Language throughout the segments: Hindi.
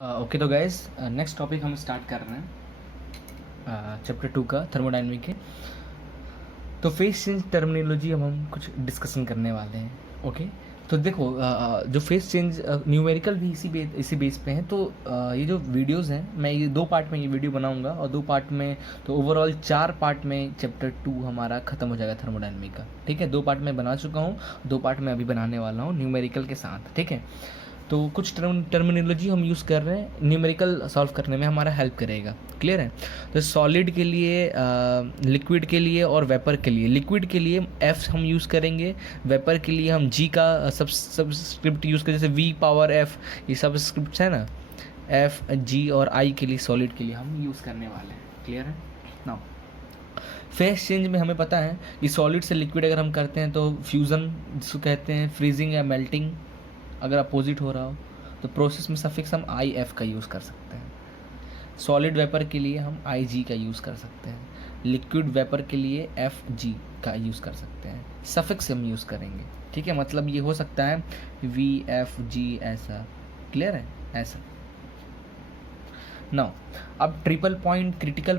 ओके तो गाइस नेक्स्ट टॉपिक हम स्टार्ट कर रहे हैं चैप्टर 2 का थर्मोडायनेमिक के। तो फेस चेंज टर्मिनोलॉजी हम कुछ डिस्कशन करने वाले हैं। ओके तो देखो जो फेस चेंज न्यूमेरिकल भी इसी बेस पे हैं। तो ये जो वीडियोस हैं मैं ये 2 पार्ट में ये वीडियो बनाऊंगा और 2 पार्ट में तो ओवरऑल 4 पार्ट में चैप्टर 2 हमारा ख़त्म हो जाएगा थर्मोडायनेमिक का। ठीक है, 2 पार्ट में बना चुका हूँ, 2 पार्ट में अभी बनाने वाला हूँ न्यूमेरिकल के साथ। ठीक है, तो कुछ टर्मिनोलॉजी हम यूज़ कर रहे हैं न्यूमेरिकल सॉल्व करने में हमारा हेल्प करेगा। क्लियर है? तो सॉलिड के लिए, लिक्विड के लिए और वेपर के लिए, लिक्विड के लिए एफ हम यूज़ करेंगे, वेपर के लिए हम जी का सबस्क्रिप्ट यूज़ करें, जैसे वी पावर एफ, ये सबस्क्रिप्ट है ना, एफ जी, और आई के लिए सॉलिड के लिए हम यूज़ करने वाले हैं। क्लियर है? नाउ फेस चेंज में हमें पता है कि सॉलिड से लिक्विड अगर हम करते हैं तो फ्यूज़न जिसको कहते हैं, फ्रीजिंग या मेल्टिंग अगर अपोजिट हो रहा हो तो प्रोसेस में सफिक्स हम आई एफ का यूज़ कर सकते हैं। सॉलिड वेपर के लिए हम आई जी का यूज़ कर सकते हैं, लिक्विड वेपर के लिए एफ जी का यूज़ कर सकते हैं, सफिक्स हम यूज़ करेंगे। ठीक है, मतलब ये हो सकता है वी एफ जी ऐसा। क्लियर है? ऐसा। नाउ अब triple point, critical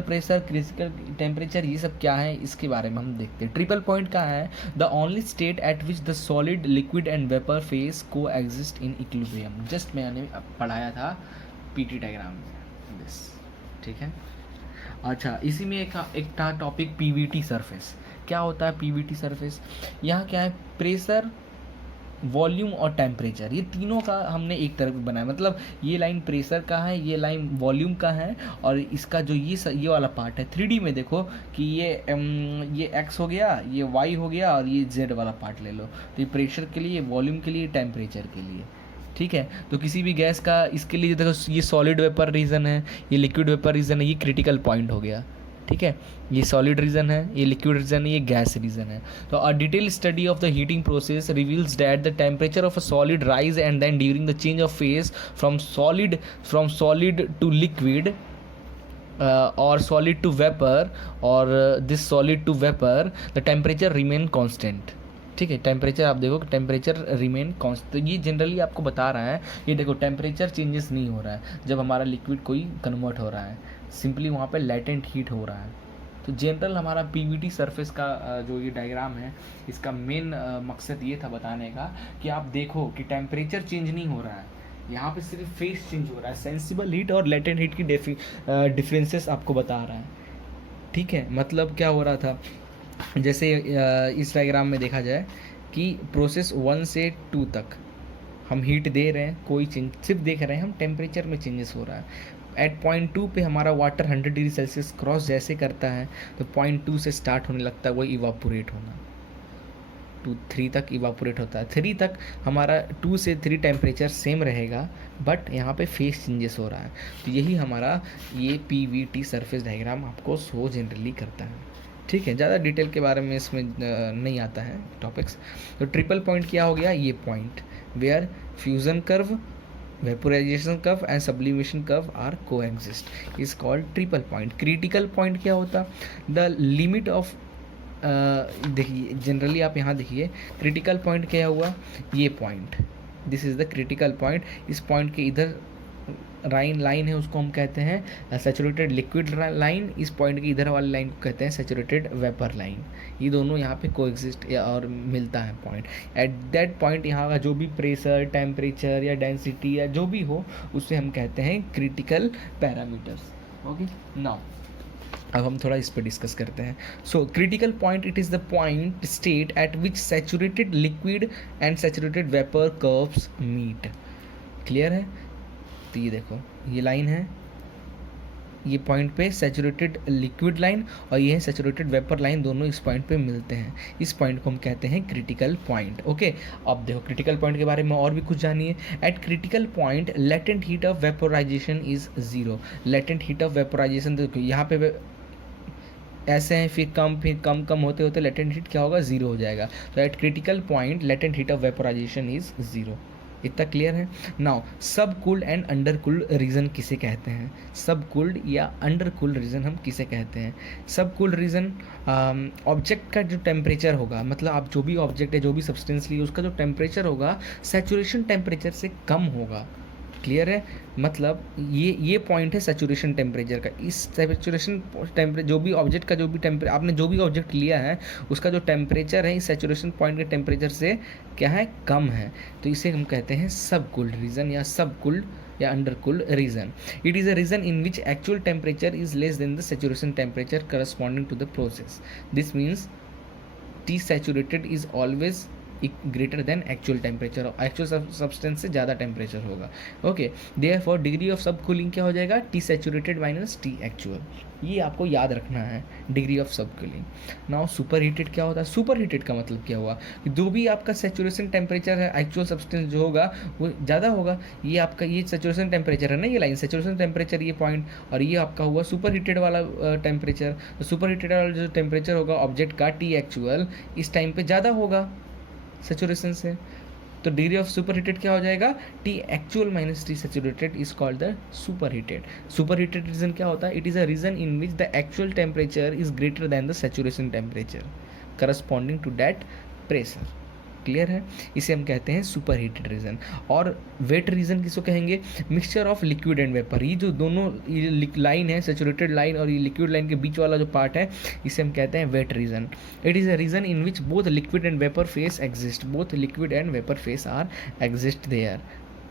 pressure, critical temperature, ये सब क्या है इसके बारे में हम देखते हैं। ट्रिपल पॉइंट का है the only state at which the solid, liquid and vapour face को एग्जिस्ट इन इक्विलिब्रियम। जस्ट मैंने पढ़ाया था पीटी डायग्राम में दिस। ठीक है, अच्छा इसी में एक था टॉपिक पीवीटी सरफेस। क्या होता है पीवीटी सरफेस? यहाँ क्या है, प्रेशर, वॉल्यूम और टेम्परेचर, ये तीनों का हमने एक तरफ बनाया। मतलब ये लाइन प्रेशर का है, ये लाइन वॉल्यूम का है, और इसका जो ये वाला पार्ट है 3D में देखो कि ये एक्स हो गया, ये वाई हो गया, और ये जेड वाला पार्ट ले लो। तो ये प्रेशर के लिए, वॉल्यूम के लिए, टेम्परेचर के लिए। ठीक है, तो किसी भी गैस का इसके लिए देखो, ये सॉलिड वेपर रीजन है, ये लिक्विड वेपर रीजन है, ये क्रिटिकल पॉइंट हो गया। ठीक है, ये सॉलिड रीजन है, ये लिक्विड रीजन है, ये गैस रीजन है। तो a detail study of the heating process reveals that the temperature of a solid rise and then during the change of phase from solid to liquid और सॉलिड टू वेपर, और this solid to vapour the temperature remain constant. ठीक है, टेम्परेचर आप देखो, टेम्परेचर रिमेन कॉन्स्टेंट। तो ये जनरली आपको बता रहा है, ये देखो टेम्परेचर चेंजेस नहीं हो रहा है जब हमारा लिक्विड कोई कन्वर्ट हो रहा है, सिंपली वहाँ पे लेटेंट हीट हो रहा है। तो जनरल हमारा पीवीटी सरफेस का जो ये डायग्राम है, इसका मेन मकसद ये था बताने का कि आप देखो कि टेम्परेचर चेंज नहीं हो रहा है, यहाँ पे सिर्फ फेस चेंज हो रहा है। सेंसिबल हीट और लेटेंट हीट की डिफरेंसेस आपको बता रहा है। ठीक है, मतलब क्या हो रहा था, जैसे इस डायग्राम में देखा जाए कि प्रोसेस 1 से 2 तक हम हीट दे रहे हैं, कोई चेंज, सिर्फ देख रहे हैं हम टेम्परेचर में चेंजेस हो रहा है। एट पॉइंट 2 पे हमारा वाटर 100 डिग्री सेल्सियस क्रॉस जैसे करता है तो पॉइंट 2 से स्टार्ट होने लगता है वो इवापोरेट होना, 3 तक इवापोरेट होता है। 3 तक हमारा 2 से 3 टेम्परेचर सेम रहेगा, बट यहाँ पे फेस चेंजेस हो रहा है। तो यही हमारा ये पीवीटी सरफेस डायग्राम आपको शो जनरली करता है। ठीक है, ज़्यादा डिटेल के बारे में इसमें नहीं आता है टॉपिक्स। तो ट्रिपल पॉइंट क्या हो गया, ये point where fusion curve, vaporization curve and sublimation curve are coexist is called triple point. Critical point क्या होता, द लिमिट ऑफ, देखिए जनरली आप यहाँ देखिए क्रिटिकल पॉइंट क्या हुआ, ये point, this is the critical point. इस पॉइंट के इधर लाइन है, उसको हम कहते हैं सैचुरेटेड लिक्विड लाइन, इस पॉइंट की इधर वाली लाइन को कहते हैं सैचुरेटेड वेपर लाइन। ये दोनों यहाँ पे कोएग्जिस्ट और मिलता है पॉइंट। एट दैट पॉइंट यहाँ का जो भी प्रेशर, टेम्परेचर या डेंसिटी या जो भी हो उसे हम कहते हैं क्रिटिकल पैरामीटर्स। ओके, नाउ अब हम थोड़ा इस पर डिस्कस करते हैं। So critical point, it is the point state at which saturated liquid and saturated vapour curves meet. Clear है? तो ये देखो, ये लाइन है, ये पॉइंट पे सैचुरेटेड लिक्विड लाइन और ये है सैचुरेटेड वेपर लाइन, दोनों इस पॉइंट पे मिलते हैं। इस पॉइंट को हम कहते हैं क्रिटिकल पॉइंट। ओके, अब देखो क्रिटिकल पॉइंट के बारे में और भी कुछ जानिए। Eight critical point latent heat of vaporisation is 0। Latent heat of vaporisation देखो यहाँ पे ऐसे हैं, फिर कम होते होते लेटेंट हीट क्या होगा, 0 हो जाएगा। तो at critical point latent heat of vaporisation is 0। इतना क्लियर है? Now sub cooled and under cooled region किसे कहते हैं? सब कूल्ड या अंडर कूल्ड रीजन हम किसे कहते हैं? सब कूल्ड रीजन ऑब्जेक्ट का जो टेम्परेचर होगा, मतलब आप जो भी ऑब्जेक्ट है, जो भी सब्सटेंस लिए, उसका जो टेम्परेचर होगा सैचुरेशन टेम्परेचर से कम होगा। क्लियर है? मतलब ये पॉइंट है सैचुरेशन टेम्परेचर का। इस सैचुरेशन टेम्परेचर जो भी ऑब्जेक्ट का जो भी आपने जो भी ऑब्जेक्ट लिया है उसका जो टेम्परेचर है इस सैचुरेशन पॉइंट के टेम्परेचर से क्या है, कम है, तो इसे हम कहते हैं सब कूल्ड रीजन या सब कूल्ड या under cooled region. It is a region in which actual temperature is less than the saturation temperature corresponding to the process. This means T saturated is always greater than actual temperature, actual substance से ज़्यादा टेम्परेचर होगा। Okay, therefore degree of sub cooling क्या हो जाएगा, T saturated minus T actual. ये आपको याद रखना है, degree of sub cooling. Now super heated क्या होता है? सुपर हीटेड का मतलब क्या हुआ कि जो भी आपका सैचुरेशन टेम्परेचर है एक्चुअल सब्सटेंस जो होगा वो ज़्यादा होगा। ये आपका ये सैचुरेशन टेम्परेचर है ना, ये लाइन सैचुरेशन टेम्परेचर ये पॉइंट, और ये आपका हुआ सुपर हीटेड वाला टेम्परेचर। तो सुपर हीटेड वाला जो टेम्परेचर होगा ऑब्जेक्ट का टी एक्चुअल इस टाइम पे ज़्यादा होगा सैचुरेशन से। तो डिग्री ऑफ सुपर हीटेड क्या हो जाएगा, T actual minus T saturated is called the super heated. Super heated region क्या होता है, it is a region in which the actual temperature is greater than the saturation temperature corresponding to that pressure. Clear है? इसे हम कहते हैं सुपर हीटेड रीजन। और वेट रीजन किसको कहेंगे, mixture of liquid and vapour. ये जो दोनों लाइन है, सैचुरेटेड लाइन और ये लिक्विड लाइन के बीच वाला जो पार्ट है, इसे हम कहते हैं wet region. It is a region in which both liquid and vapour phase exist, both liquid and vapour phase are exist there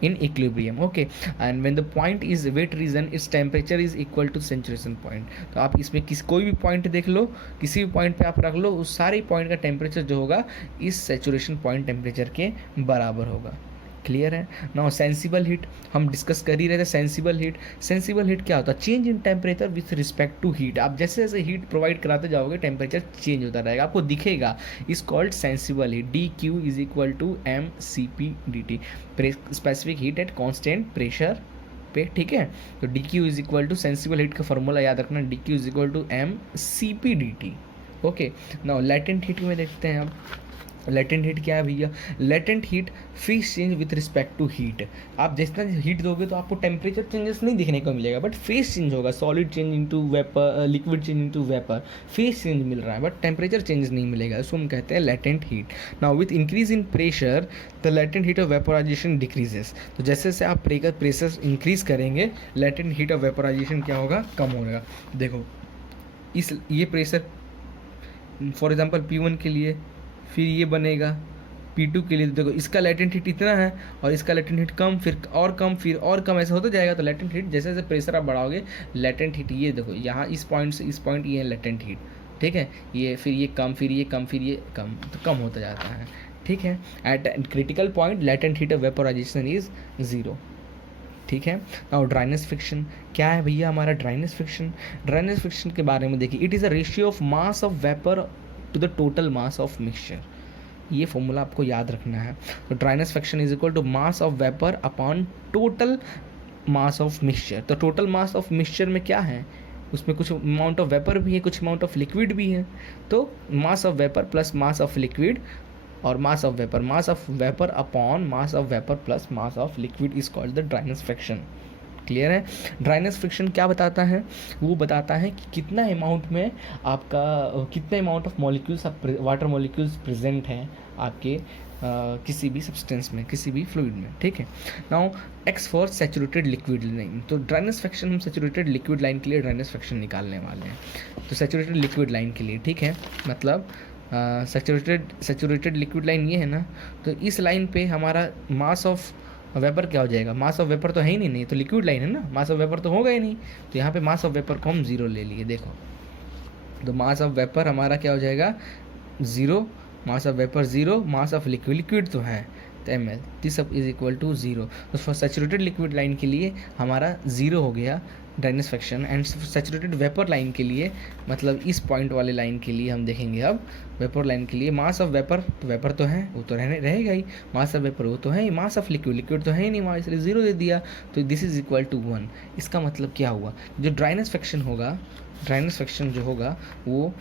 in equilibrium. Okay, and when the point is wet region, its temperature is equal to saturation point. तो आप इसमें कोई भी पॉइंट देख लो, किसी भी पॉइंट पे आप रख लो, उस सारे पॉइंट का टेम्परेचर जो होगा इस सैचुरेशन पॉइंट टेम्परेचर के बराबर होगा। क्लियर है? नाउ सेंसिबल हीट हम डिस्कस कर ही रहे थे। सेंसिबल हीट क्या होता है, change in temperature with respect to heat. आप जैसे जैसे हीट प्रोवाइड कराते जाओगे टेम्परेचर चेंज होता रहेगा, आपको दिखेगा। Is called sensible heat. D q is equal to m c p d t, specific heat at constant pressure पे। ठीक है, तो d q is equal to sensible heat का फॉर्मूला याद रखना, d q is equal to m c p d t. Okay, now latent heat में देखते हैं अब। लेटेंट हीट क्या है भैया, latent heat phase change with respect to heat. आप जितना हीट दोगे तो आपको टेम्परेचर चेंजेस नहीं दिखने को मिलेगा, बट फेस चेंज होगा, solid change into vapour, liquid change into vapour, phase change मिल रहा है बट टेम्परेचर चेंज नहीं मिलेगा, इसको हम कहते हैं latent heat. Now with increase in pressure the latent heat of vaporisation decreases. तो जैसे जैसे आप प्रेशर इंक्रीज करेंगे लेटेंट हीट ऑफ वेपोराइजेशन क्या होगा, कम होगा। देखो ये प्रेशर फॉर एग्जांपल P1 के लिए, फिर ये बनेगा P2 के लिए। देखो इसका लेटेंट हीट इतना है और इसका लेटेंट हीट कम, फिर और कम, फिर और कम, ऐसा होता जाएगा। तो लेटेंट हीट जैसे जैसे प्रेशर आप बढ़ाओगे लेटेंट हीट, ये देखो यहाँ इस पॉइंट से इस पॉइंट ये है लेटेंट हीट। ठीक है, ये फिर ये कम, फिर ये कम, फिर ये कम, तो कम होता जाता है। ठीक है, eight critical point latent heat of vaporisation is 0। ठीक है, और ड्राइनेस फ्रिक्शन क्या है भैया हमारा, ड्राइनेस फ्रिक्शन के बारे में देखिए। It is a ratio of mass of vapour to the total mass of mixture. ये फॉर्मूला आपको याद रखना है। तो dryness friction is equal to mass of vapour upon total mass of mixture. तो टोटल मास ऑफ मिक्सचर में क्या है, उसमें कुछ अमाउंट ऑफ वेपर भी है, कुछ अमाउंट ऑफ लिक्विड भी है। तो mass of vapour plus mass of liquid और mass of vapour upon mass of vapour plus mass of liquid is called the dryness fraction. Clear है? ड्राइनेस फ्रिक्शन क्या बताता है, वो बताता है कि कितना अमाउंट में आपका कितने amount of molecules, water molecules present हैं आपके किसी भी सब्सटेंस में, किसी भी फ्लूइड में। ठीक है, now x for saturated liquid line. तो ड्राइनेस फ्रिक्शन हम सैचुरेटेड लिक्विड लाइन के लिए ड्राइनेस फ्रिक्शन निकालने वाले हैं। तो सैचुरेटेड लिक्विड लाइन के लिए, ठीक है, मतलब सैचुरेटेड लिक्विड लाइन ये है ना, तो इस लाइन पे हमारा मास ऑफ वेपर क्या हो जाएगा, मास ऑफ वेपर तो है ही नहीं, तो लिक्विड लाइन है ना, मास ऑफ वेपर तो होगा ही नहीं। तो यहाँ पे मास ऑफ वेपर को हम 0 ले लिए। देखो तो मास ऑफ वेपर हमारा क्या हो जाएगा 0, मास of vapour 0, mass of liquid तो है तो ml, दिस सब इज इक्वल टू 0। तो फॉर सैचुरेटेड लिक्विड लाइन के लिए हमारा 0 हो गया dryness friction, and saturated vapour line के लिए, मतलब इस पॉइंट वाले लाइन के लिए हम देखेंगे अब वेपर लाइन के लिए मास ऑफ वेपर, तो वेपर तो है वो तो रहेगा ही, मास ऑफ वेपर वो तो है ही, मास ऑफ लिक्विड तो है ही नहीं वहाँ, इसलिए 0 दे दिया। तो दिस इज इक्वल टू 1। इसका मतलब क्या हुआ, जो ड्राइनेस फ्रिक्शन होगा, ड्राइनेस फ्रिक्शन जो होगा वो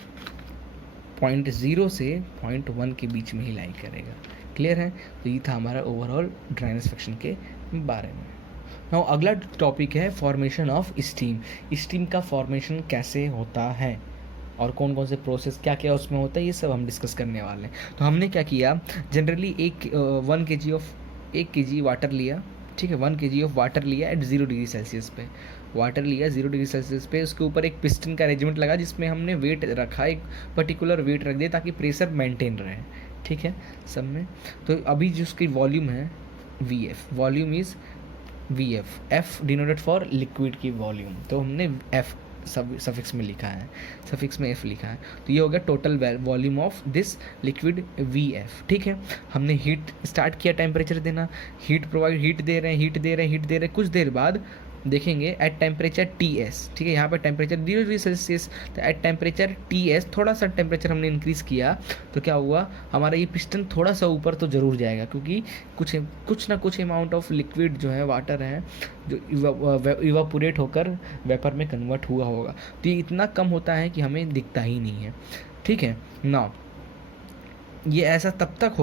0.0 से 0.1 के बीच में ही लाई करेगा। क्लियर है? तो ये था हमारा ओवरऑल ड्राइनेस फ्रिक्शन के बारे में। नाउ अगला टॉपिक है फॉर्मेशन ऑफ स्टीम। स्टीम का फॉर्मेशन कैसे होता है और कौन कौन से प्रोसेस क्या क्या उसमें होता है, ये सब हम डिस्कस करने वाले हैं। तो हमने क्या किया, जनरली 1 kg वाटर लिया, ठीक है, 1 kg ऑफ वाटर लिया एट 0 डिग्री सेल्सियस पे, वाटर लिया 0 डिग्री सेल्सियस पे, उसके ऊपर एक पिस्टन का अरेंजमेंट लगा जिसमें हमने वेट रखा, एक पर्टिकुलर वेट रख दिया ताकि प्रेशर मेंटेन रहे, ठीक है सब में। तो अभी जो उसकी वॉल्यूम है V F, volume is V F, F denoted for liquid की वॉल्यूम, तो हमने एफ सफिक्स में लिखा है, सफिक्स में एफ लिखा है, तो ये हो गया total volume of this liquid V F, ठीक है। हमने हीट स्टार्ट किया, टेम्परेचर देना, हीट प्रोवाइड, हीट दे रहे हैं, हीट दे रहे हैं, हीट दे रहे हैं, कुछ देर बाद देखेंगे एट टेम्परेचर टी एस, ठीक है, यहाँ पर टेम्परेचर 0 डिग्री सेल्सियस, तो एट टेम्परेचर टी एस थोड़ा सा टेम्परेचर हमने इंक्रीज़ किया, तो क्या हुआ, हमारा ये पिस्टन थोड़ा सा ऊपर तो ज़रूर जाएगा, क्योंकि कुछ ना कुछ अमाउंट ऑफ लिक्विड जो है, वाटर है, जो इवापोरेट होकर वेपर में कन्वर्ट हुआ होगा, तो ये इतना कम होता है कि हमें दिखता ही नहीं है, ठीक है ना। ये ऐसा तब तक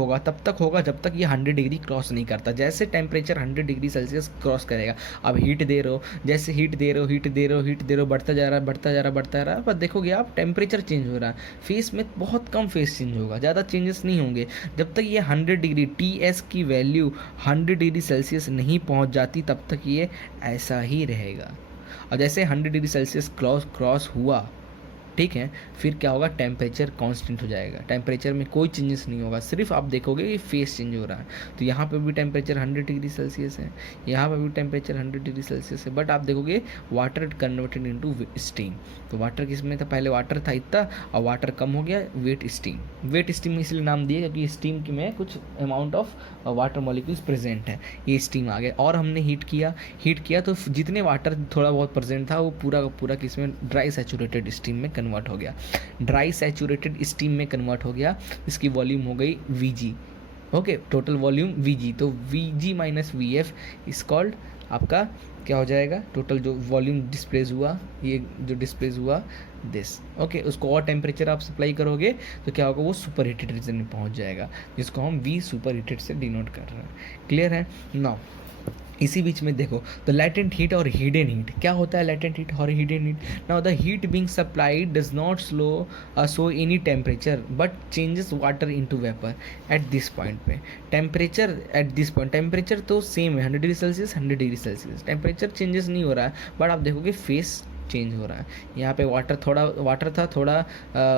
होगा जब तक ये 100 डिग्री क्रॉस नहीं करता। जैसे टेम्परेचर 100 डिग्री सेल्सियस क्रॉस करेगा, अब हीट दे रहे हो, जैसे हीट दे रहे हो, बढ़ता जा रहा है, पर देखोगे आप टेम्परेचर चेंज हो रहा है, फेस में बहुत कम फेस चेंज होगा, ज़्यादा चेंजेस नहीं होंगे जब तक ये 100 डिग्री टी एस की वैल्यू 100 डिग्री सेल्सियस नहीं पहुँच जाती, तब तक ये ऐसा ही रहेगा। और जैसे 100 डिग्री सेल्सियस क्रॉस हुआ, ठीक है, फिर क्या होगा, टेम्परेचर कांस्टेंट हो जाएगा, टेम्परेचर में कोई चेंजेस नहीं होगा, सिर्फ आप देखोगे कि फेस चेंज हो रहा है। तो यहाँ पे भी टेम्परेचर 100 डिग्री सेल्सियस है, यहाँ पे भी टेम्परेचर 100 डिग्री सेल्सियस है, बट आप देखोगे वाटर कन्वर्टेड इनटू स्टीम। तो वाटर किस में था, पहले वाटर था इतना, और वाटर कम हो गया, वेट स्टीम इसलिए नाम दिया क्योंकि स्टीम की में कुछ amount of water molecules present है, ये स्टीम आ गया। और हमने हीट किया तो जितने वाटर थोड़ा बहुत प्रेजेंट था वो पूरा का पूरा किस में, ड्राई सैचुरेटेड स्टीम में कन्वर्ट हो गया, ड्राई सैचुरेटेड स्टीम में कन्वर्ट हो गया, इसकी वॉल्यूम हो गई Vg, okay, total volume Vg, तो Vg minus Vf is called आपका क्या हो जाएगा, टोटल जो वॉल्यूम डिस्प्लेस हुआ, ये जो डिस्प्लेस हुआ दिस, ओके, उसको और टेम्परेचर आप सप्लाई करोगे तो क्या होगा, वो सुपर हीटेड रीजन में पहुंच जाएगा, जिसको हम V सुपर हीटेड से डिनोट कर रहे हैं। क्लियर है नाउ। इसी बीच में देखो तो लैटेंट हीट और हिडन हीट, क्या होता है लैटेंट हीट और hidden heat. Now the heat being supplied does not show any temperature but changes water into vapour at this point पे। Temperature at this point, temperature तो सेम है 100 degree Celsius 100 degree Celsius, temperature changes नहीं हो रहा है, बट आप देखोगे फेस चेंज हो रहा है। यहाँ पे वाटर था, थोड़ा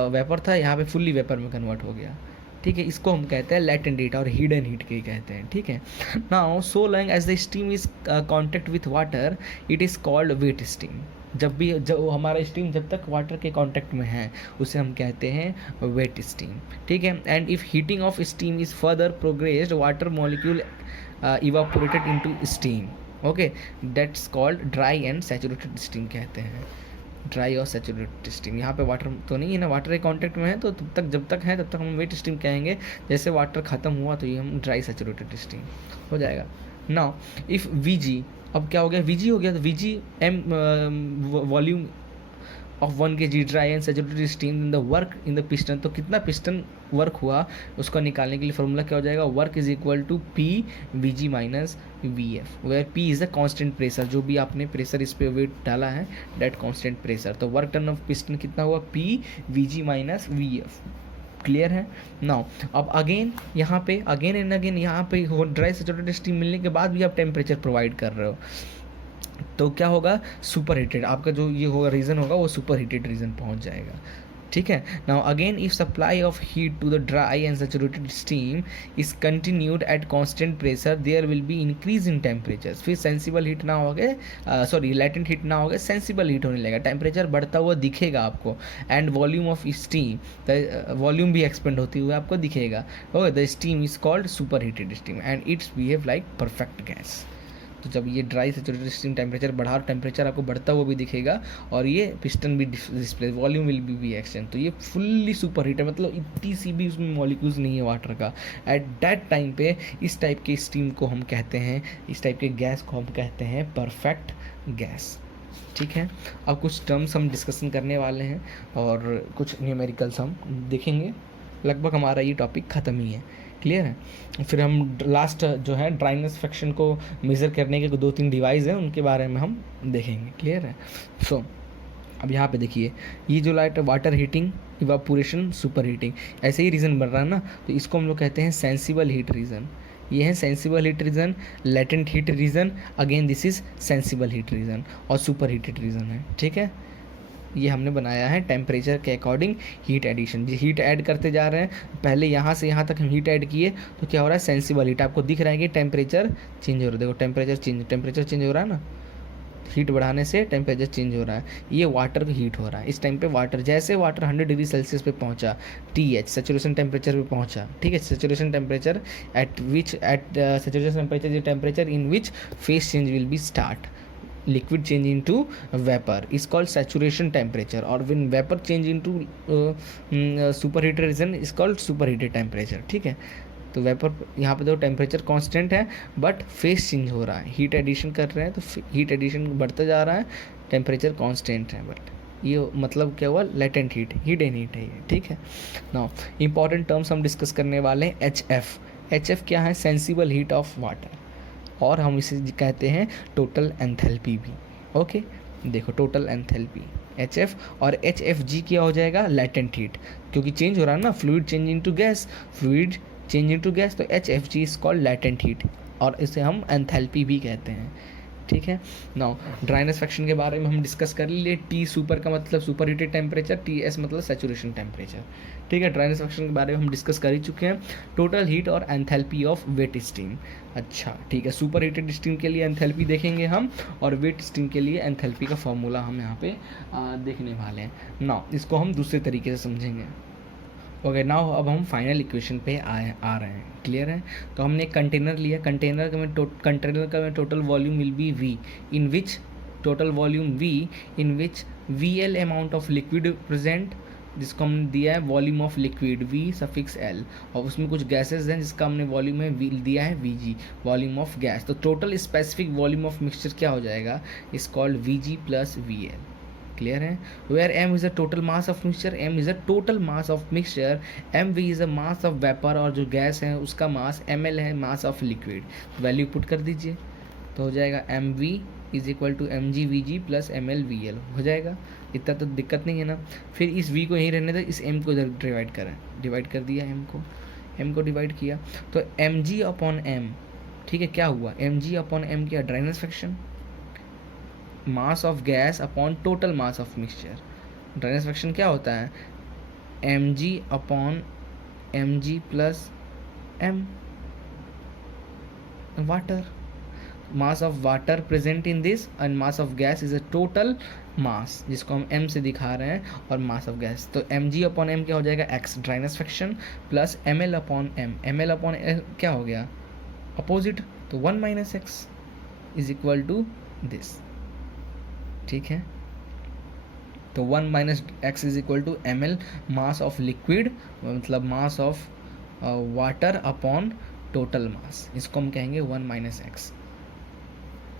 वेपर था, यहाँ पे फुल्ली वेपर में कन्वर्ट हो गया, ठीक है, इसको हम कहते हैं लैटेंट हीट और हिडन हीट के कहते हैं, ठीक है। Now so long as the steam is contact with water it is called wet steam. जब हमारा स्टीम जब तक वाटर के कांटेक्ट में है उसे हम कहते हैं वेट स्टीम, ठीक है। And if heating of steam is further progressed water molecule evaporated into steam, okay, that's called dry and saturated steam कहते हैं, ड्राई और सैचुरेटेड स्टीम। यहाँ पे वाटर तो नहीं है ना, वाटर के कांटेक्ट में है, तो जब तक है तब तक हम वेट स्टीम कहेंगे, जैसे वाटर ख़त्म हुआ तो ये हम ड्राई सैचुरेटेड स्टीम हो जाएगा। नाउ इफ़ Vg, अब क्या हो गया, Vg हो गया, तो Vg m volume of 1 kg dry and saturated steam in the work in the piston, तो कितना पिस्टन वर्क हुआ उसको निकालने के लिए फॉर्मूला क्या हो जाएगा, work is equal to P Vg minus Vf, where P is the constant pressure, जो भी आपने प्रेशर इस पे वेट डाला है दैट कांस्टेंट प्रेशर। तो वर्क टन ऑफ पिस्टन कितना हुआ, P Vg minus Vf। Clear है नाउ। अब अगेन यहाँ पे अगेन एंड अगेन यहाँ पे ड्राई सैचुरेटेड स्टीम मिलने के बाद भी आप टेम्परेचर प्रोवाइड कर रहे हो, तो क्या होगा, सुपर हीटेड आपका जो ये होगा रीजन होगा वो सुपर हीटेड रीजन पहुंच जाएगा, ठीक है। Now again if supply of heat to the dry and saturated steam is continued at constant pressure there will be increase in temperature, फिर सेंसिबल हीट ना हो गए, सॉरी लैटेंट हीट ना हो गए, सेंसिबल हीट होने लगेगा, टेम्परेचर बढ़ता हुआ दिखेगा आपको, and volume of steam, volume भी एक्सपेंड होती हुई आपको दिखेगा, okay, the steam is called super heated steam and it's behave like perfect gas. तो जब ये ड्राई सैचुरेटेड स्टीम टेम्परेचर बढ़ा और टेम्परेचर आपको बढ़ता हुआ भी दिखेगा, और ये पिस्टन भी display volume will be exchange, तो ये फुल्ली सुपर हीट है, मतलब इतनी सी भी उसमें मॉलिक्यूल्स नहीं है वाटर का। एट दैट टाइम पे इस टाइप के स्टीम को हम कहते हैं, इस टाइप के गैस को हम कहते हैं परफेक्ट गैस, ठीक है। अब कुछ टर्म्स हम डिस्कशन करने वाले हैं और कुछ न्यूमेरिकल्स हम देखेंगे, लगभग हमारा ये टॉपिक ख़त्म ही है। क्लियर है, फिर हम लास्ट जो है ड्राइनेस फ्रैक्शन को मेज़र करने के 2-3 डिवाइस हैं उनके बारे में हम देखेंगे। क्लियर है। सो अब यहाँ पे देखिए, ये जो light water heating, evaporation, super heating, ऐसे ही रीज़न बन रहा है ना, तो इसको हम लोग कहते हैं सेंसिबल हीट रीज़न। ये है sensible heat region, latent heat region, again this is sensible heat region, और सुपर हीटेड रीजन है, ठीक है। ये हमने बनाया है टेम्परेचर के अकॉर्डिंग हीट एडिशन, जी हीट ऐड करते जा रहे हैं, पहले यहाँ से यहाँ तक हम हीट ऐड किए तो क्या हो रहा है, सेंसिबल हीट, आपको दिख रहा है कि टेम्परेचर चेंज हो रहा है, देखो टेम्परेचर चेंज हो रहा है ना, हीट बढ़ाने से टेम्परेचर चेंज हो रहा है, ये वाटर का हीट हो रहा है। इस टाइम पे वाटर, जैसे वाटर 100 डिग्री सेल्सियस पे पहुंचा, TH सेचुरेशन टेम्परेचर पे पहुंचा, ठीक है, saturation temperature at saturation temperature in which face change will be start, liquid change into vapor is called saturation temperature, or when vapor change into superheated region is called superheated temperature, ठीक है। तो वेपर यहाँ पे देखो टेम्परेचर कांस्टेंट है बट फेस चेंज हो रहा है, हीट एडिशन कर रहे हैं तो हीट एडिशन बढ़ता जा रहा है, टेम्परेचर कांस्टेंट है, बट ये मतलब क्या हुआ, लेटेंट हीट, हिडन हीट है ये, ठीक है। नाउ इंपॉर्टेंट टर्म्स हम डिस्कस करने वाले हैं, HF क्या है, सेंसिबल हीट ऑफ वाटर, और हम इसे कहते हैं टोटल एंथैल्पी भी, ओके। देखो टोटल एंथैल्पी HF, और HFG क्या हो जाएगा, लेटेंट हीट, क्योंकि चेंज हो रहा है ना, फ्लूइड चेंज इनटू गैस, तो HFG is called latent heat, और इसे हम एंथैल्पी भी कहते हैं, ठीक है। नाउ ड्राइनेस फ्रैक्शन के बारे में हम डिस्कस कर लिए, T सुपर का मतलब सुपर हीटेड टेम्परेचर, TS मतलब सैचुरेशन टेम्परेचर, ठीक है। ड्राइनेस फ्रैक्शन के बारे में हम डिस्कस कर ही चुके हैं, टोटल हीट और एंथैल्पी ऑफ वेट स्टीम, अच्छा ठीक है। सुपर हीटेड स्टीम के लिए एंथैल्पी देखेंगे हम, और वेट स्टीम के लिए एंथैल्पी का फॉर्मूला हम यहाँ पे देखने वाले हैं। नाउ इसको हम दूसरे तरीके से समझेंगे, ओके। नाउ अब हम फाइनल इक्वेशन पे आ रहे हैं, क्लियर है। तो हमने एक कंटेनर लिया, कंटेनर का में total volume will be V, in which total volume V in which VL amount of liquid present, जिसको हमने दिया है volume of liquid V suffix L, और उसमें कुछ गैसेज हैं जिसका हमने वॉल्यूम है दिया है VG, वॉल्यूम ऑफ गैस। तो total specific volume of mixture क्या हो जाएगा, is called VG plus VL, clear है। Where m is a total mass of mixture, m is a total mass of mixture, mv is a mass of vapour, और जो गैस है उसका मास ml है, mass of liquid. Value put कर दीजिए, तो हो जाएगा mv is equal to mgvg plus mlvl, हो जाएगा, इतना तो दिक्कत नहीं है ना। फिर इस v को यहीं रहने दो, इस m को इधर डिवाइड कर दिया, m को डिवाइड किया, तो mg अपॉन m, ठीक है, क्या हुआ, mg अपॉन m क्या, dryness fraction, mass of gas upon total mass of mixture. Dryness fraction क्या होता है, mg upon mg plus m, water, mass of water present in this, and mass of gas is a total मास, जिसको हम m से दिखा रहे हैं, और मास ऑफ गैस, तो mg अपॉन m क्या हो जाएगा, x dryness fraction, plus ml upon m क्या हो गया, अपोजिट, तो 1 minus x is equal to this, ठीक है। तो 1 minus x is equal to ml mass of liquid, मतलब mass of water upon total mass, इसको हम कहेंगे 1 माइनस एक्स,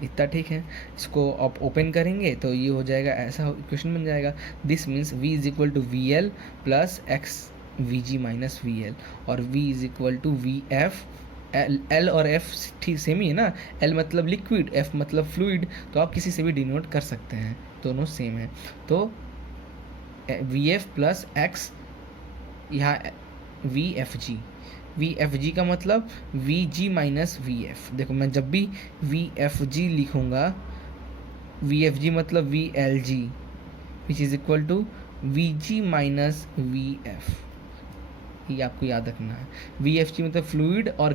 इतना, ठीक है। इसको आप ओपन करेंगे तो ये हो जाएगा, ऐसा इक्वेशन बन जाएगा, this means v is equal to VL plus x VG minus VL, और v is equal to VF, L और F ठीक सेम ही है ना, L मतलब लिक्विड, F मतलब फ्लूइड, तो आप किसी से भी डिनोट कर सकते हैं, दोनों सेम है। तो VF प्लस x, यहाँ VFG का मतलब VG माइनस VF, देखो मैं जब भी VFG लिखूँगा, VFG मतलब VLG which is equal to VG minus VF, ये आपको याद रखना है। VFG मतलब फ्लूइड और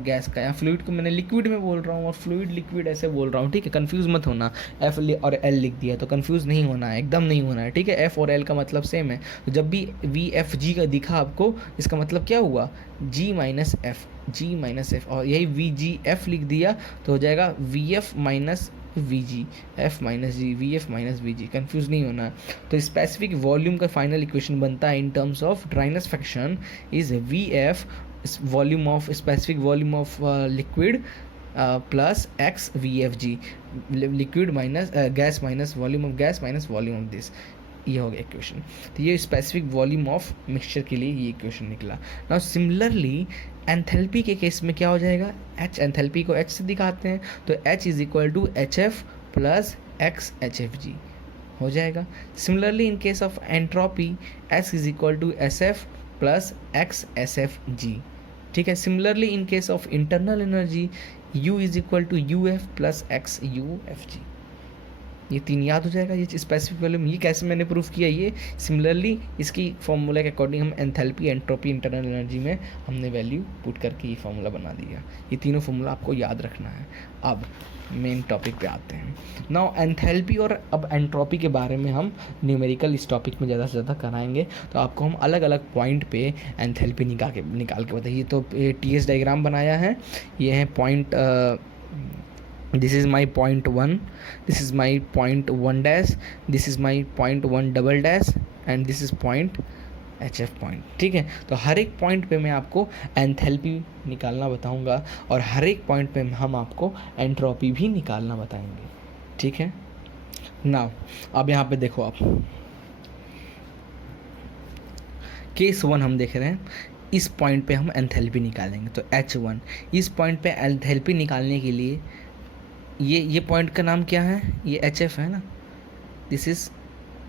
गैस का, या फ्लूइड को मैंने लिक्विड में बोल रहा हूँ, और फ्लूइड लिक्विड ऐसे बोल रहा हूँ, ठीक है, कंफ्यूज मत होना, F और L लिख दिया तो कंफ्यूज नहीं होना है, एकदम नहीं होना है, ठीक है। F और L का मतलब सेम है, तो जब भी VFG का दिखा आपको, इसका मतलब क्या हुआ, G माइनस F, और यही VGF लिख दिया तो हो जाएगा VF minus VG, F minus G, VF minus VG, confuse नहीं होना। तो स्पेसिफिक वॉल्यूम का फाइनल इक्वेशन बनता है in terms of dryness fraction is VF volume of specific volume of liquid plus x VFG, liquid minus gas minus volume of gas minus volume of this, ये हो गया इक्वेशन। तो ये स्पेसिफिक वॉल्यूम ऑफ मिक्सचर के लिए ये इक्वेशन निकला। नाउ सिमिलरली एंथैल्पी के केस में क्या हो जाएगा, H, एंथैल्पी को H से दिखाते हैं, तो H is equal to HF plus x HFG हो जाएगा। Similarly in case of entropy, S is equal to SF plus x SFG ठीक है। Similarly in case of internal energy U is equal to u f plus x u f g. ये 3 याद हो जाएगा, ये स्पेसिफिक वैल्यू। ये कैसे मैंने प्रूफ किया, ये सिमिलरली इसकी फॉर्मूला के अकॉर्डिंग हम एंथैल्पी, एंट्रोपी, इंटरनल एनर्जी में हमने वैल्यू पुट करके ये फार्मूला बना दिया। ये तीनों फार्मूला आपको याद रखना है। अब मेन टॉपिक पे आते हैं। नाउ एंथैल्पी और अब एंट्रोपी के बारे में हम न्यूमेरिकल इस टॉपिक में ज़्यादा से ज़्यादा कराएंगे, तो आपको हम अलग अलग पॉइंट पे एंथैल्पी निकाल के बताइए। तो TS डायग्राम बनाया है, ये है point, this is my point 1, this is my point 1 dash, this is my point 1 double dash and this is point HF point. ठीक है, तो हर एक पॉइंट पे मैं आपको एंथैल्पी निकालना बताऊंगा और हर एक पॉइंट पे हम आपको एंट्रोपी भी निकालना बताएंगे। ठीक है, नाउ अब यहाँ पे देखो, आप केस 1 हम देख रहे हैं, इस पॉइंट पे हम एंथैल्पी निकालेंगे। तो H1, इस पॉइंट पे एंथैल्पी निकालने के लिए ये पॉइंट का नाम क्या है, ये HF है ना, this is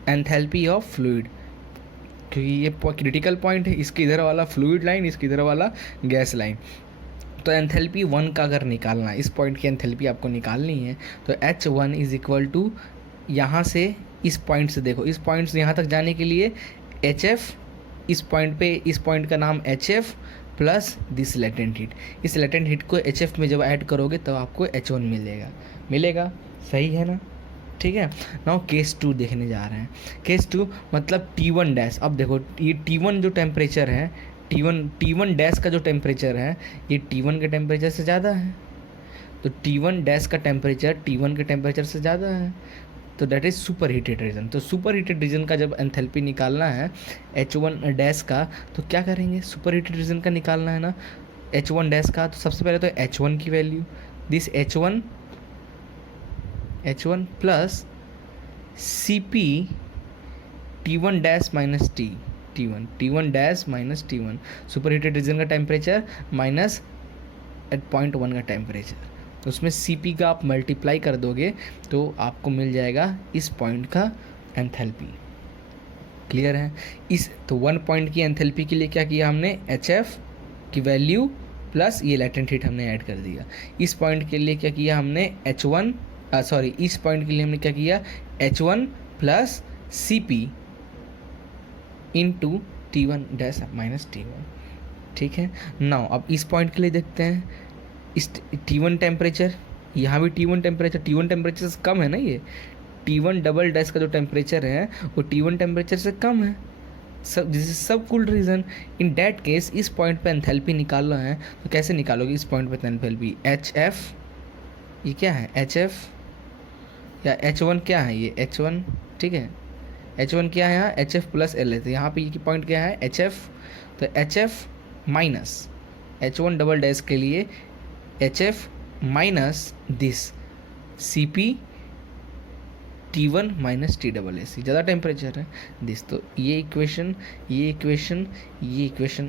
enthalpy of fluid, क्योंकि ये क्रिटिकल पॉइंट है। इसके इधर वाला फ्लूइड लाइन, इसके इधर वाला गैस लाइन। तो एंथैल्पी 1 का अगर निकालना है, इस पॉइंट की एंथैल्पी आपको निकालनी है, तो H1 इज इक्वल टू, यहाँ से इस पॉइंट से देखो, इस पॉइंट से यहाँ तक जाने के लिए HF, इस पॉइंट पे, इस पॉइंट का नाम HF plus this latent heat. इस लेटेंट हीट को HF में जब ऐड करोगे तब आपको H1 मिलेगा। सही है ना? ठीक है। नाउ केस 2 देखने जा रहे हैं। केस 2 मतलब T1 डैश। अब देखो, ये T1 जो टेम्परेचर है, T1 डैश का जो टेम्परेचर है, ये T1 के टेम्परेचर से ज़्यादा है। तो T1 डैश का टेम्परेचर T1 के टेम्परेचर से ज़्यादा है, तो that is super heated region. तो सुपर हीटेड रीजन का जब एंथैल्पी निकालना है H1 डैश का, तो क्या करेंगे, सुपर हीटेड रीजन का निकालना है ना H1 डैश का। तो सबसे पहले तो H1 की value, this H1 plus CP T1 dash minus T1 dash minus T1, super heated region का टेम्परेचर माइनस एट पॉइंट 1 का टेम्परेचर। तो उसमें CP का आप मल्टीप्लाई कर दोगे तो आपको मिल जाएगा इस पॉइंट का एंथैल्पी। क्लियर है? इस तो 1 पॉइंट की एंथैल्पी के लिए क्या किया हमने, HF की वैल्यू प्लस ये लेटेंट हीट हमने ऐड कर दिया। इस पॉइंट के लिए क्या किया हमने, इस पॉइंट के लिए हमने क्या किया, H1 plus CP into T1 dash minus T1। ठीक है। नाउ अब इस पॉइंट के लिए देखते हैं, इस T1 टेम्परेचर, यहाँ भी T1 टेम्परेचर से कम है ना, ये T1 डबल डैश का जो टेम्परेचर है वो T1 टेम्परेचर से कम है। This is sub cooled region. In that case इस पॉइंट पे एंथैल्पी निकालना है, तो कैसे निकालोगे इस पॉइंट पे एंथैल्पी, HF, ये क्या है HF या H1 क्या है, ये H1। ठीक है, H1 क्या है यहाँ, HF प्लस L है। तो यहाँ पे ये पॉइंट क्या है, HF। तो HF minus H1 double dash के लिए HF minus this CP T1 minus T ज़्यादा टेम्परेचर है दिस। तो ये इक्वेशन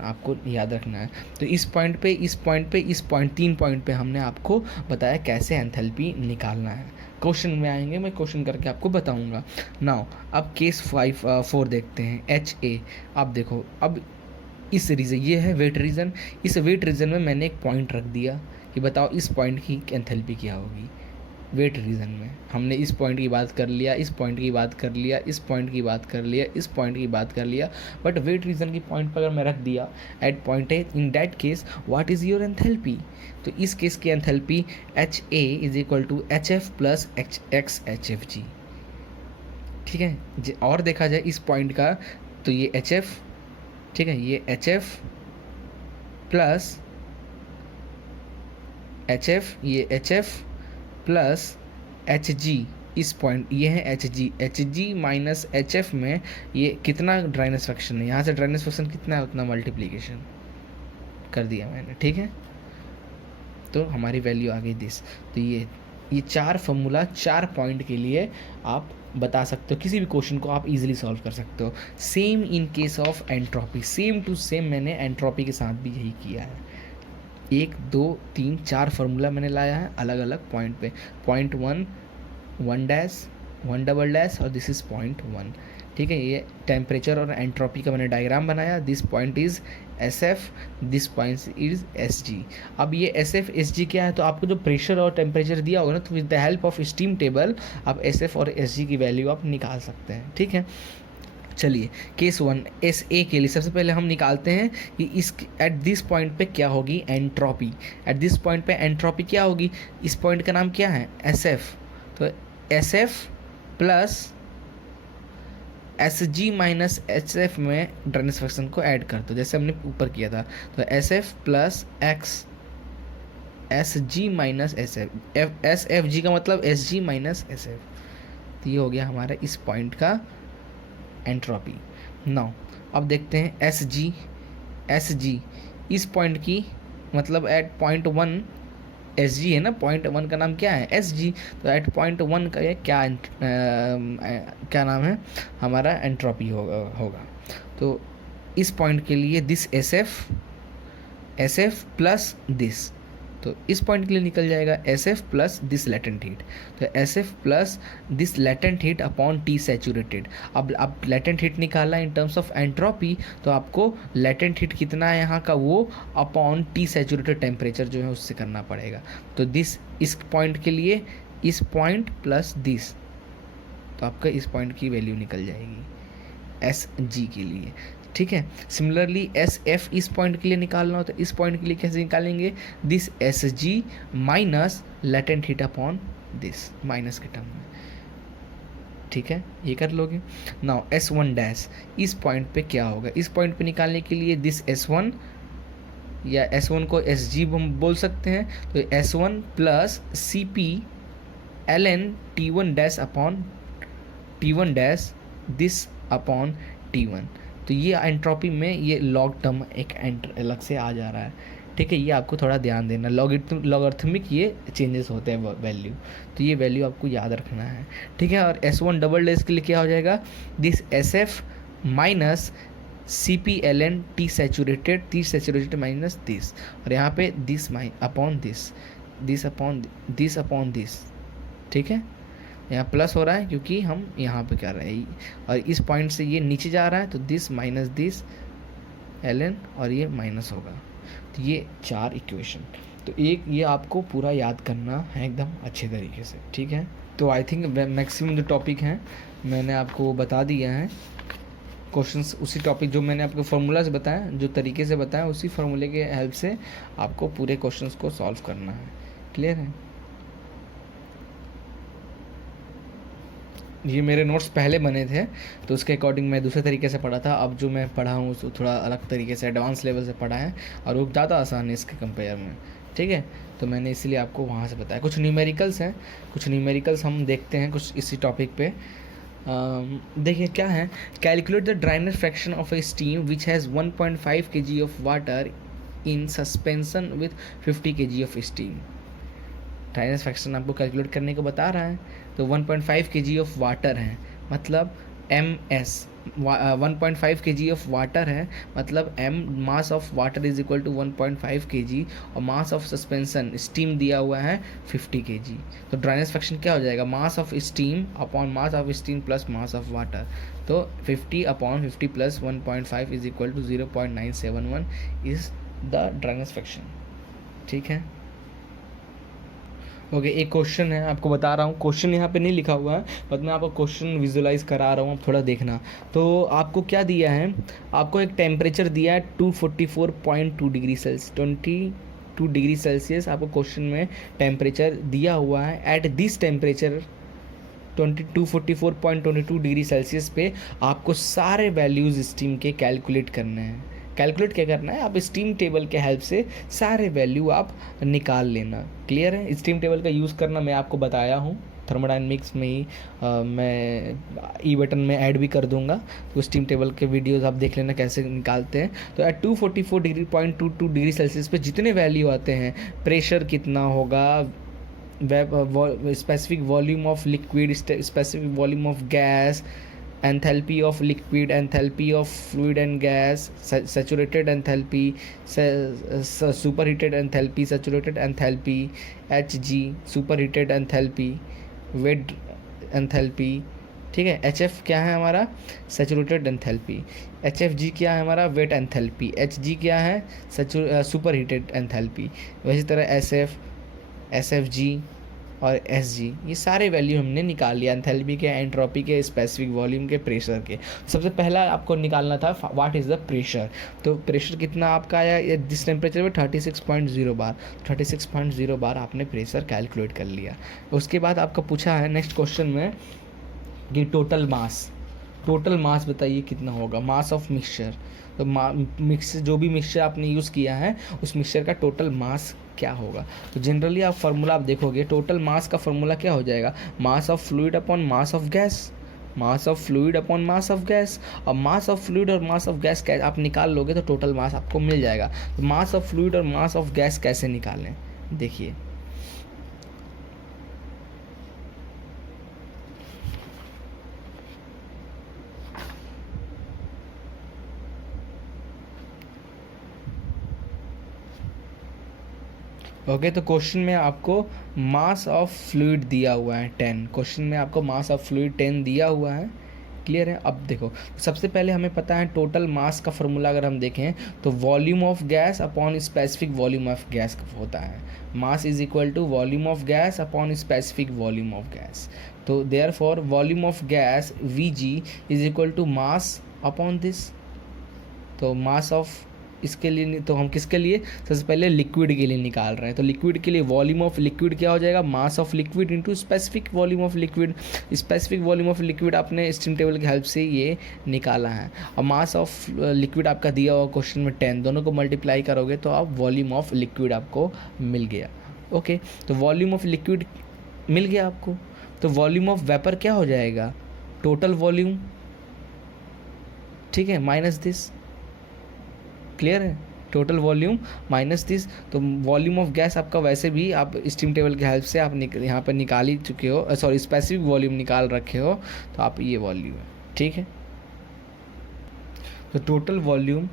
आपको याद रखना है। तो इस पॉइंट पे 3 पॉइंट पे हमने आपको बताया कैसे एंथैल्पी निकालना है। क्वेश्चन में आएंगे, मैं क्वेश्चन करके आपको बताऊंगा। नाउ अब केस 4 देखते हैं, HA। अब देखो, अब इस रीजन, ये है वेट रीजन। इस वेट रीजन में मैंने एक पॉइंट रख दिया कि बताओ इस पॉइंट की एंथैल्पी क्या होगी। वेट रीजन में हमने इस पॉइंट की बात कर लिया, इस पॉइंट की बात कर लिया, इस पॉइंट की बात कर लिया, इस पॉइंट की बात कर लिया, बट वेट रीजन की पॉइंट पर अगर मैं रख दिया at point A, in that case what is your enthalpy. तो इस केस की enthalpy HA is equal to HF plus XHFG। ठीक है। और देखा जाए इस पॉइंट का, तो ये HF, ठीक है, ये HF प्लस HF, ये HF प्लस HG, इस पॉइंट ये है HG माइनस HF में ये कितना ड्राइनेस फ्रैक्शन है, यहाँ से ड्राइनेस फ्रैक्शन कितना है उतना मल्टीप्लिकेशन कर दिया मैंने। ठीक है, तो हमारी वैल्यू आ गई दिस। तो ये 4 फॉर्मूला 4 पॉइंट के लिए आप बता सकते हो, किसी भी क्वेश्चन को आप इजीली सॉल्व कर सकते हो। Same in case of entropy, same to same मैंने एंट्रोपी के साथ भी यही किया है। 1 2 3 4 फार्मूला मैंने लाया है अलग अलग पॉइंट पे, पॉइंट 1 1 डैश 1 डबल डैश और दिस इज पॉइंट 1। ठीक है, ये टेम्परेचर और एंट्रोपी का मैंने डायग्राम बनाया। This point is S F, this point is S G. अब ये एस एफ एस जी क्या है, तो आपको जो प्रेशर और टेम्परेचर दिया होगा ना, तो with the help of steam table आप एस एफ और एस जी की वैल्यू आप निकाल सकते हैं। ठीक है, चलिए केस 1 एस ए के लिए सबसे पहले हम निकालते हैं कि इस एट दिस पॉइंट पे क्या होगी एंट्रोपी। एट दिस पॉइंट पे एंट्रोपी क्या होगी, इस पॉइंट का नाम क्या है एस एफ। तो S F plus S g minus H F में ड्राइनेस फ्रैक्शन को ऐड कर दो, जैसे हमने ऊपर किया था। तो S F plus x S g minus S F, S F G का मतलब S g minus S F. तो ये हो गया हमारा इस पॉइंट का एंट्रोपी। नाउ अब देखते हैं एस जी इस पॉइंट की, मतलब एट पॉइंट 1 एस जी है ना, पॉइंट 1 का नाम क्या है एस जी। तो एट पॉइंट 1 का ये क्या नाम है हमारा एंट्रोपी होगा। तो इस पॉइंट के लिए this S F plus this, तो इस पॉइंट के लिए निकल जाएगा S F plus this latent heat. तो S F plus this latent heat upon T saturated. अब आप लेटेंट हीट निकालना इन टर्म्स ऑफ एंट्रोपी, तो आपको लेटेंट हीट कितना है यहाँ का वो अपॉन टी सैचुरेटेड टेम्परेचर जो है उससे करना पड़ेगा। तो दिस इस पॉइंट के लिए इस पॉइंट प्लस दिस, तो आपका इस पॉइंट की वैल्यू निकल जाएगी एस जी के लिए। ठीक है, सिमिलरली एस एफ इस पॉइंट के लिए निकालना हो तो इस पॉइंट के लिए कैसे निकालेंगे, this s g minus latent heat upon this, minus के टर्म में। ठीक है, ये कर लोगे। नाउ एस वन डैश इस पॉइंट पे क्या होगा, इस पॉइंट पे निकालने के लिए दिस एस वन या एस वन को एस जी हम बोल सकते हैं। तो s one plus c p l n t one dash upon t one dash this upon t one. तो ये एंट्रोपी में ये लॉग टर्म एक अलग से आ जा रहा है। ठीक है, ये आपको थोड़ा ध्यान देना, लॉगरिथमिक ये चेंजेस होते हैं वैल्यू, तो ये वैल्यू आपको याद रखना है। ठीक है, और एस वन डबल डैश के लिए क्या हो जाएगा, this S f minus c p l n t saturated minus this, और यहाँ पे this upon this upon this. ठीक है, यहाँ प्लस हो रहा है क्योंकि हम यहाँ पे कर रहे हैं, और इस पॉइंट से ये नीचे जा रहा है तो this minus this l n और ये माइनस होगा। तो ये 4 इक्वेशन, तो एक ये आपको पूरा याद करना है एकदम अच्छे तरीके से। ठीक है, तो आई थिंक मैक्सिमम जो टॉपिक हैं मैंने आपको बता दिया है। क्वेश्चंस उसी टॉपिक जो मैंने आपको फार्मूला से बताया, जो तरीके से बताया, उसी फार्मूले के हेल्प से आपको पूरे क्वेश्चंस को सॉल्व करना है। क्लियर है? ये मेरे नोट्स पहले बने थे तो उसके अकॉर्डिंग मैं दूसरे तरीके से पढ़ा था। अब जो मैं पढ़ा हूँ उसको थोड़ा अलग तरीके से एडवांस लेवल से पढ़ा है और वो ज़्यादा आसान है इसके कंपेयर में। ठीक है, तो मैंने इसीलिए आपको वहाँ से बताया। कुछ न्यूमेरिकल्स हैं, कुछ न्यूमेरिकल्स हम देखते हैं कुछ इसी टॉपिक पे। देखिए क्या है, calculate the dryness fraction of A steam which has 1.5 kg of water in suspension with 50 kg of steam. Dryness fraction आपको कैलकुलेट करने को बता रहा है, तो 1.5 kg ऑफ वाटर है मतलब MS 1.5 kg ऑफ वाटर है मतलब M mass of water is equal to 1.5 kg और मास ऑफ सस्पेंशन स्टीम दिया हुआ है 50 kg। तो ड्राइनेस फ्रैक्शन क्या हो जाएगा, mass of steam upon mass of steam plus mass of water. तो 50 अपॉन 50 plus 1.5 is equal to 0.971 is the dryness fraction. ठीक है, ओके, एक क्वेश्चन है, आपको बता रहा हूँ, क्वेश्चन यहाँ पे नहीं लिखा हुआ है बट मैं आपको क्वेश्चन विजुलाइज करा रहा हूँ, आप थोड़ा देखना। तो आपको क्या दिया है, आपको एक टेम्परेचर दिया है 244.2 डिग्री सेल्सियस, 22 डिग्री सेल्सियस आपको क्वेश्चन में टेम्परेचर दिया हुआ है। At this temperature 244.22 degree Celsius पे आपको सारे वैल्यूज़ स्टीम के कैलकुलेट करने हैं। कैलकुलेट क्या करना है, आप स्टीम टेबल के हेल्प से सारे वैल्यू आप निकाल लेना। क्लियर है? स्टीम टेबल का यूज़ करना मैं आपको बताया हूँ थर्मोडायनेमिक्स में ही, मैं ई बटन में ऐड भी कर दूंगा, तो स्टीम टेबल के वीडियोस आप देख लेना कैसे निकालते हैं। तो एट 244.22 डिग्री सेल्सियस पे जितने वैल्यू आते हैं, प्रेशर कितना होगा, specific volume of liquid, specific volume of gas, enthalpy of liquid, enthalpy of fluid and gas, saturated enthalpy, superheated enthalpy, saturated enthalpy, Hg, superheated enthalpy, wet enthalpy, ठीक है। एच एफ क्या है हमारा, saturated enthalpy. H F G क्या है हमारा, वेट एंथैल्पी। एच जी क्या है, सुपर हीटेड एंथैल्पी। वैसी तरह S F, S F G और एस जी, ये सारे वैल्यू हमने निकाल लिया एंथैल्पी के, एंट्रोपी के, स्पेसिफिक वॉल्यूम के, प्रेशर के। सबसे पहला आपको निकालना था व्हाट इज़ द प्रेशर। तो प्रेशर कितना आपका आया जिस टेम्परेचर में 36.0 बार, 36.0 बार आपने प्रेशर कैलकुलेट कर लिया। उसके बाद आपका पूछा है नेक्स्ट क्वेश्चन में कि टोटल मास बताइए कितना होगा, मास ऑफ मिक्सचर। तो मिक्सचर, जो भी मिक्सचर आपने यूज़ किया है उस मिक्सचर का टोटल मास क्या होगा। तो जनरली आप फार्मूला आप देखोगे, टोटल मास का फार्मूला क्या हो जाएगा, mass of fluid upon mass of gas, mass of fluid upon mass of gas. और मास ऑफ फ्लूइड और मास ऑफ गैस आप निकाल लोगे तो टोटल मास आपको मिल जाएगा। तो मास ऑफ फ्लूइड और मास ऑफ गैस कैसे निकालें, देखिए। ओके, तो क्वेश्चन में आपको मास ऑफ फ्लूइड दिया हुआ है 10, क्वेश्चन में आपको मास ऑफ फ्लूइड 10 दिया हुआ है, क्लियर है। अब देखो, सबसे पहले हमें पता है टोटल मास का फॉर्मूला अगर हम देखें तो volume of gas upon specific volume of gas होता है। Mass is equal to volume of gas upon specific volume of gas. तो therefore volume of gas Vg is equal to mass upon this. तो मास ऑफ इसके लिए, तो हम किसके लिए, सबसे पहले लिक्विड के लिए निकाल रहे हैं। तो लिक्विड के लिए वॉल्यूम ऑफ लिक्विड क्या हो जाएगा, mass of liquid into specific volume of liquid. Specific volume of liquid आपने स्टीम टेबल की हेल्प से ये निकाला है। और मास ऑफ लिक्विड आपका दिया हुआ क्वेश्चन में 10, दोनों को मल्टीप्लाई करोगे तो आप वॉल्यूम ऑफ लिक्विड आपको मिल गया। ओके, तो वॉल्यूम ऑफ लिक्विड मिल गया आपको। तो वॉल्यूम ऑफ वेपर क्या हो जाएगा, टोटल वॉल्यूम, ठीक है, माइनस दिस, क्लियर है, टोटल वॉल्यूम माइनस दिस। तो वॉल्यूम ऑफ गैस आपका वैसे भी आप स्टीम टेबल की हेल्प से आप यहाँ पर निकाल ही चुके हो, सॉरी स्पेसिफिक वॉल्यूम निकाल रखे हो, तो आप ये वॉल्यूम है, ठीक है। तो टोटल वॉल्यूम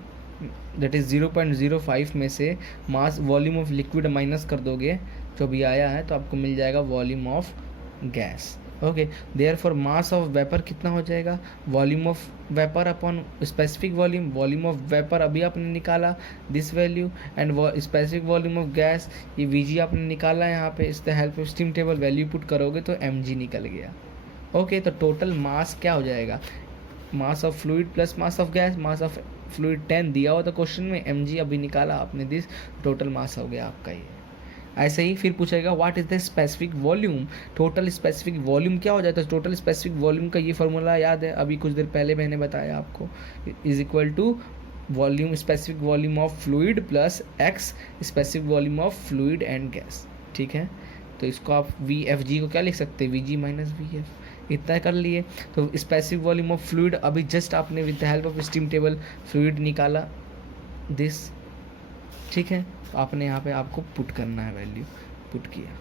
दैट इज़ 0.05 में से mass volume of liquid minus कर दोगे जो भी आया है, तो आपको मिल जाएगा volume of gas. Okay, therefore mass of vapour कितना हो जाएगा, volume of vapour upon specific volume. Volume of vapour अभी आपने निकाला this value, and specific volume of gas ये Vg आपने निकाला है यहाँ पे। इस the help of steam table value put करोगे तो Mg निकल गया। ओके, तो टोटल मास क्या हो जाएगा, mass of fluid plus mass of gas. Mass of fluid 10 दिया हुआ था क्वेश्चन में, Mg अभी निकाला आपने दिस, टोटल मास हो गया आपका ये। ऐसे ही फिर पूछेगा what is the specific volume, total specific volume क्या हो जाता है। टोटल स्पेसिफिक वॉल्यूम का ये फार्मूला याद है, अभी कुछ देर पहले मैंने बताया आपको, is equal to volume specific volume of fluid plus x specific volume of fluid and gas, ठीक है। तो इसको आप VFG को क्या लिख सकते हैं, Vg माइनस VF, इतना कर लिए। तो स्पेसिफिक वॉल्यूम ऑफ फ्लूइड अभी जस्ट आपने with the help of steam table fluid निकाला दिस, ठीक है। आपने यहाँ पे आपको पुट करना है, वैल्यू पुट किया।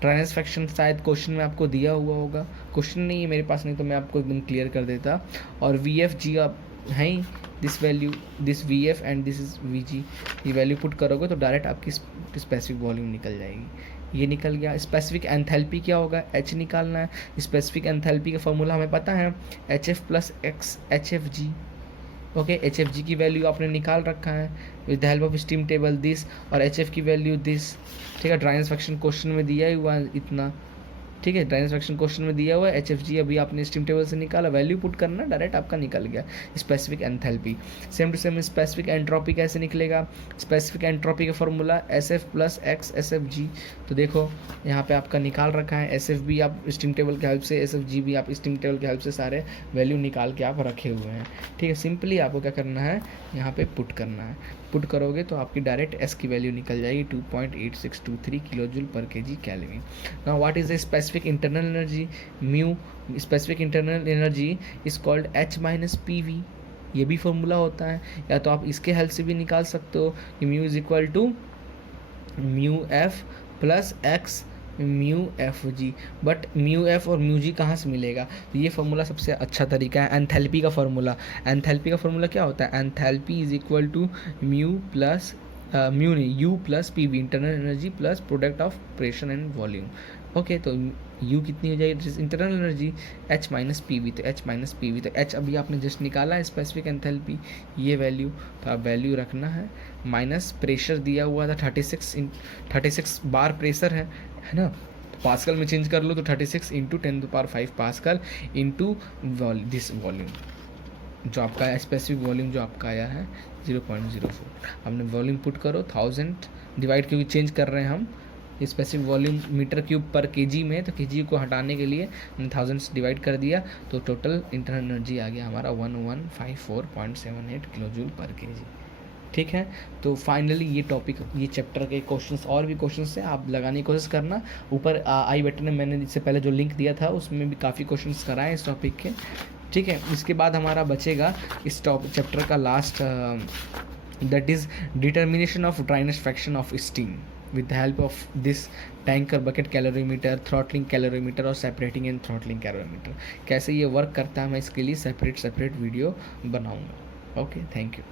ट्रांसफैक्शन शायद क्वेश्चन में आपको दिया हुआ होगा, क्वेश्चन नहीं है मेरे पास, नहीं तो मैं आपको एकदम क्लियर कर देता। और VFG आप है ही, this value, this VF and this is VG, ये वैल्यू पुट करोगे तो डायरेक्ट आपकी स्पेसिफिक वॉल्यूम निकल जाएगी। ये निकल गया। स्पेसिफिक एंथैल्पी क्या होगा, H निकालना है। स्पेसिफिक एंथैल्पी का फॉर्मूला हमें पता है, HF plus X HFG। Okay, HFG की वैल्यू आपने निकाल रखा है with the help of steam table this, और HF की वैल्यू दिस, ठीक है। ट्रांसफैक्शन क्वेश्चन में दिया हुआ है इतना, ठीक है। ट्रांसफैक्शन क्वेश्चन में दिया हुआ है, HFG अभी आपने स्टीम टेबल से निकाला, वैल्यू पुट करना, डायरेक्ट आपका निकल गया specific enthalpy. Same to same specific entropy कैसे निकलेगा, स्पेसिफिक एंट्रोपी का formula SF plus X SFG। तो देखो यहाँ पे आपका निकाल रखा है, SF भी आप स्टीम टेबल की हेल्प से, SFG भी आप स्टीम टेबल की हेल्प से सारे वैल्यू निकाल के आप रखे हुए हैं, ठीक है। सिंपली आपको क्या करना है, यहाँ पे पुट करना है। पुट करोगे तो आपकी डायरेक्ट S की वैल्यू निकल जाएगी 2.8623 किलो जूल पर KG kelvin. Now what is the specific internal energy, mu specific internal energy is called H minus PV। ये भी फॉर्मूला होता है, या तो आप इसके हेल्प से भी निकाल सकते हो कि mu is equal to mu F plus X mu FG। But mu F और म्यू G कहाँ से मिलेगा, तो ये फार्मूला सबसे अच्छा तरीका है, एंथैल्पी का फार्मूला। एंथैल्पी का फार्मूला क्या होता है, enthalpy is equal to mu plus mu नहीं U plus PV internal energy plus product of pressure and volume. Okay, तो यू कितनी हो जाएगी internal energy, h minus p v, तो एच माइनस पी वी, तो एच अभी आपने जस्ट निकाला है स्पेसिफिक एंथैल्पी, ये वैल्यू, तो आप वैल्यू रखना है, माइनस प्रेशर दिया हुआ था 36 बार प्रेशर है ना, तो पास्कल में चेंज कर लो तो 36 into 10⁵ pascal into this volume, जो आपका स्पेसिफिक वॉल्यूम जो आपका आया है 0.04, हमने वॉल्यूम पुट करो 1000 डिवाइड, क्योंकि चेंज कर रहे हैं हम स्पेसिफिक वॉल्यूम मीटर क्यूब पर केजी में, तो केजी को हटाने के लिए 1000 डिवाइड कर दिया, तो टोटल इंटरनल एनर्जी आ गया हमारा 1154.78 किलो जूल पर केजी। ठीक है, तो फाइनली ये टॉपिक, ये चैप्टर के क्वेश्चंस और भी क्वेश्चंस हैं, आप लगाने की कोशिश करना। ऊपर आई बटन में मैंने इससे पहले जो लिंक दिया था उसमें भी काफ़ी क्वेश्चंस कराए इस टॉपिक के। ठीक है, इसके बाद हमारा बचेगा इस चैप्टर का last, that is determination of dryness fraction of steam with the help of this tanker bucket calorimeter, throttling calorimeter और separating and throttling calorimeter। कैसे ये वर्क करता है मैं इसके लिए सेपरेट वीडियो बनाऊंगा। Okay, thank you.